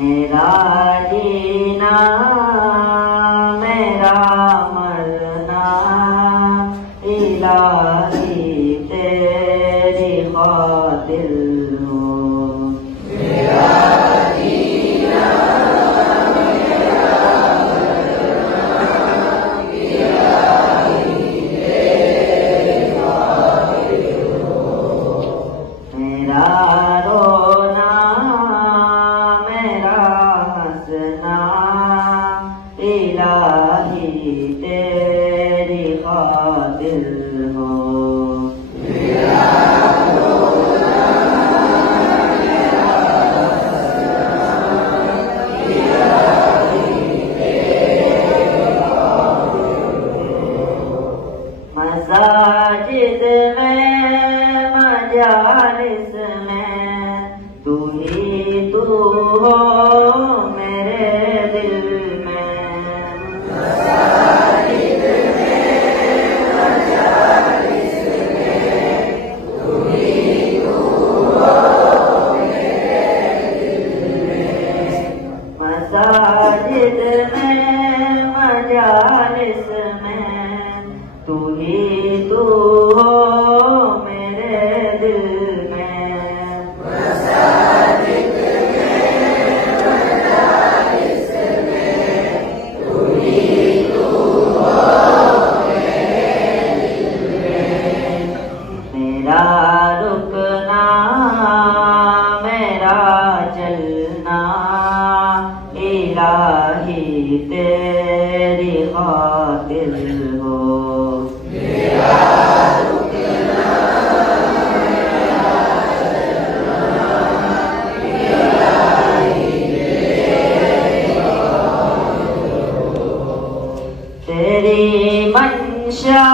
मेरा जीना मेरा मरना इलाही तेरी खातिर हो। मेरा जीना मेरा मरना इलाही तेरी खातिर हो। मेरा रोना मेरा हंसना इलाही तेरी खातिर हो। मेरा रोना मेरा हंसना इलाही तेरी खातिर हो। मसाजिद में मजालिस में तू ही तू हो मेरे दिल में। मसाजिद में मजालिस में तू ही तू हो मेरे दिल में। मसाजिद में मजालिस में तू ही तू हो मेरे दिल में। मसाजिद में मजालिस में तू ही तू हो मेरे दिल में। मेरा रुकना मेरा चलना इलाही तेरी खातिर हो। मेरा रुकना मेरा चलना इलाही तेरी खातिर हो। तेरी मंशा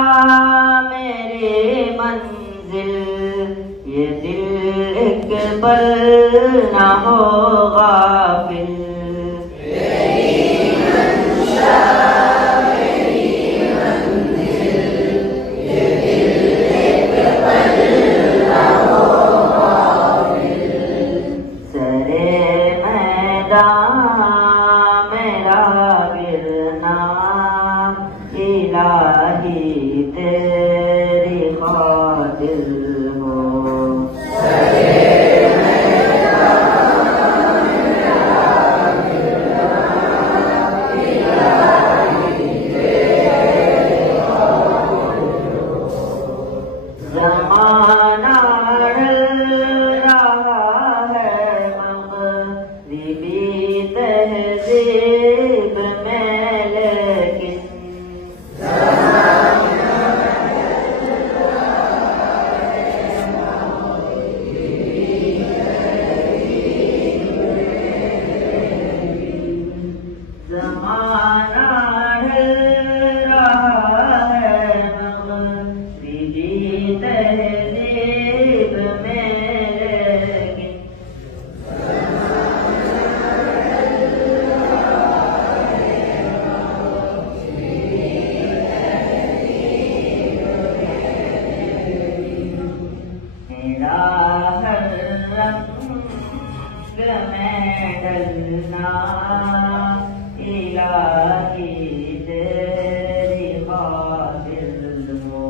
मेरी मंजिल ये दिल एक पल न हो गाफिल। तेरी मंशा मेरी मंजिल ये दिल एक पल न हो गाफिल। सरे मैदान मेरा गिरना इलाही तेरी खातिर हो। सरे ज़माना ढल रहा है मग़रिबी तहज़ीब में लेकिन। ज़माना ढल रहा है मग़रिबी तहज़ीब में लेकिन। मेरा हर रंग में ढलना इलाही तेरी खातिर हो।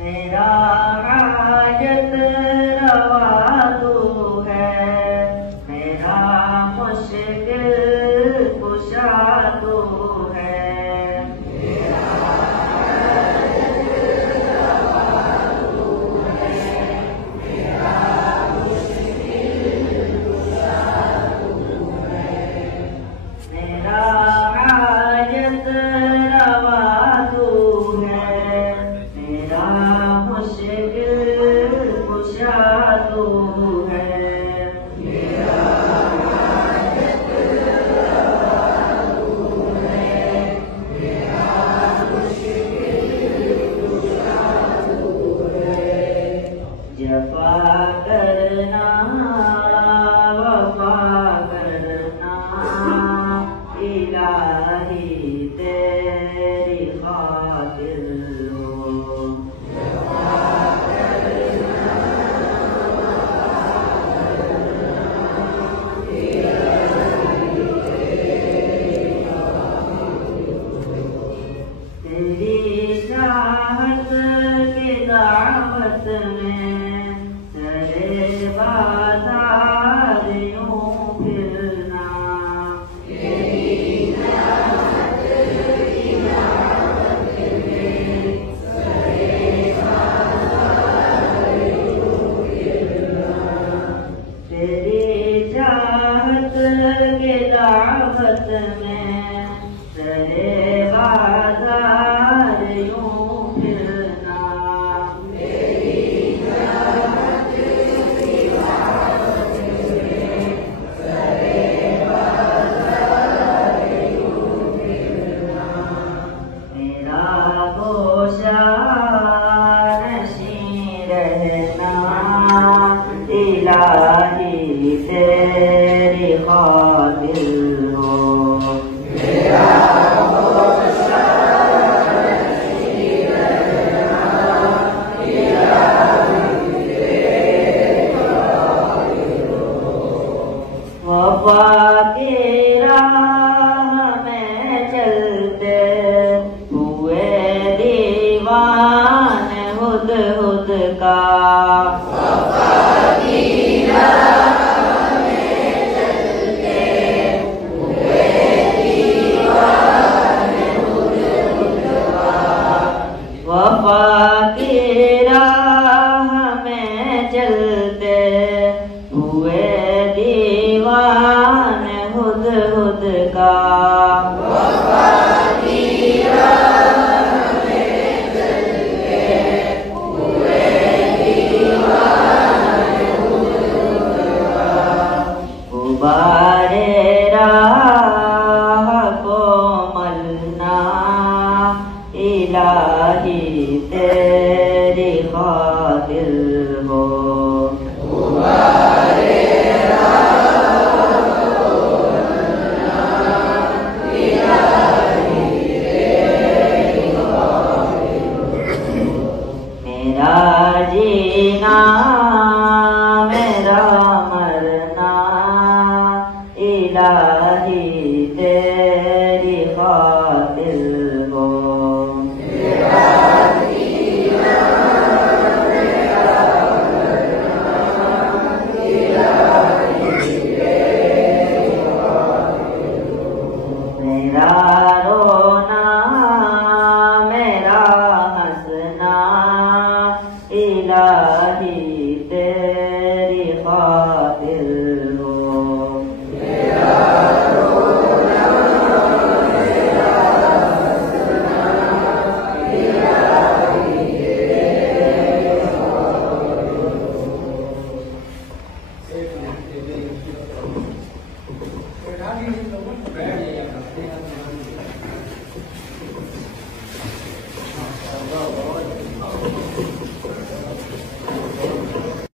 मेरा हाजत रवा तू है मेरा मुश्किल कुशा तू है। मेरा तेरी खातिर हो। तेरी चाहत की दावत में चले बाजार यूं फिरना। तेरी चाहत की दावत में चले बाजार यूं फिरना। मेरा गोशा नशीं रहना इलाही तेरी खातिर हो। वफा की राह में चलते हुए दीवाने हुद हुद का। वफा की राह में चलते हुए दीवाने हुद हुद का। गुबारे राह को मलना इलाही तेरी खातिर हो। मेरा जीना मेरा मरना इलाही तेरी खातिर हो। मेरा रोना मेरा हंसना इलाही तेरी खातिर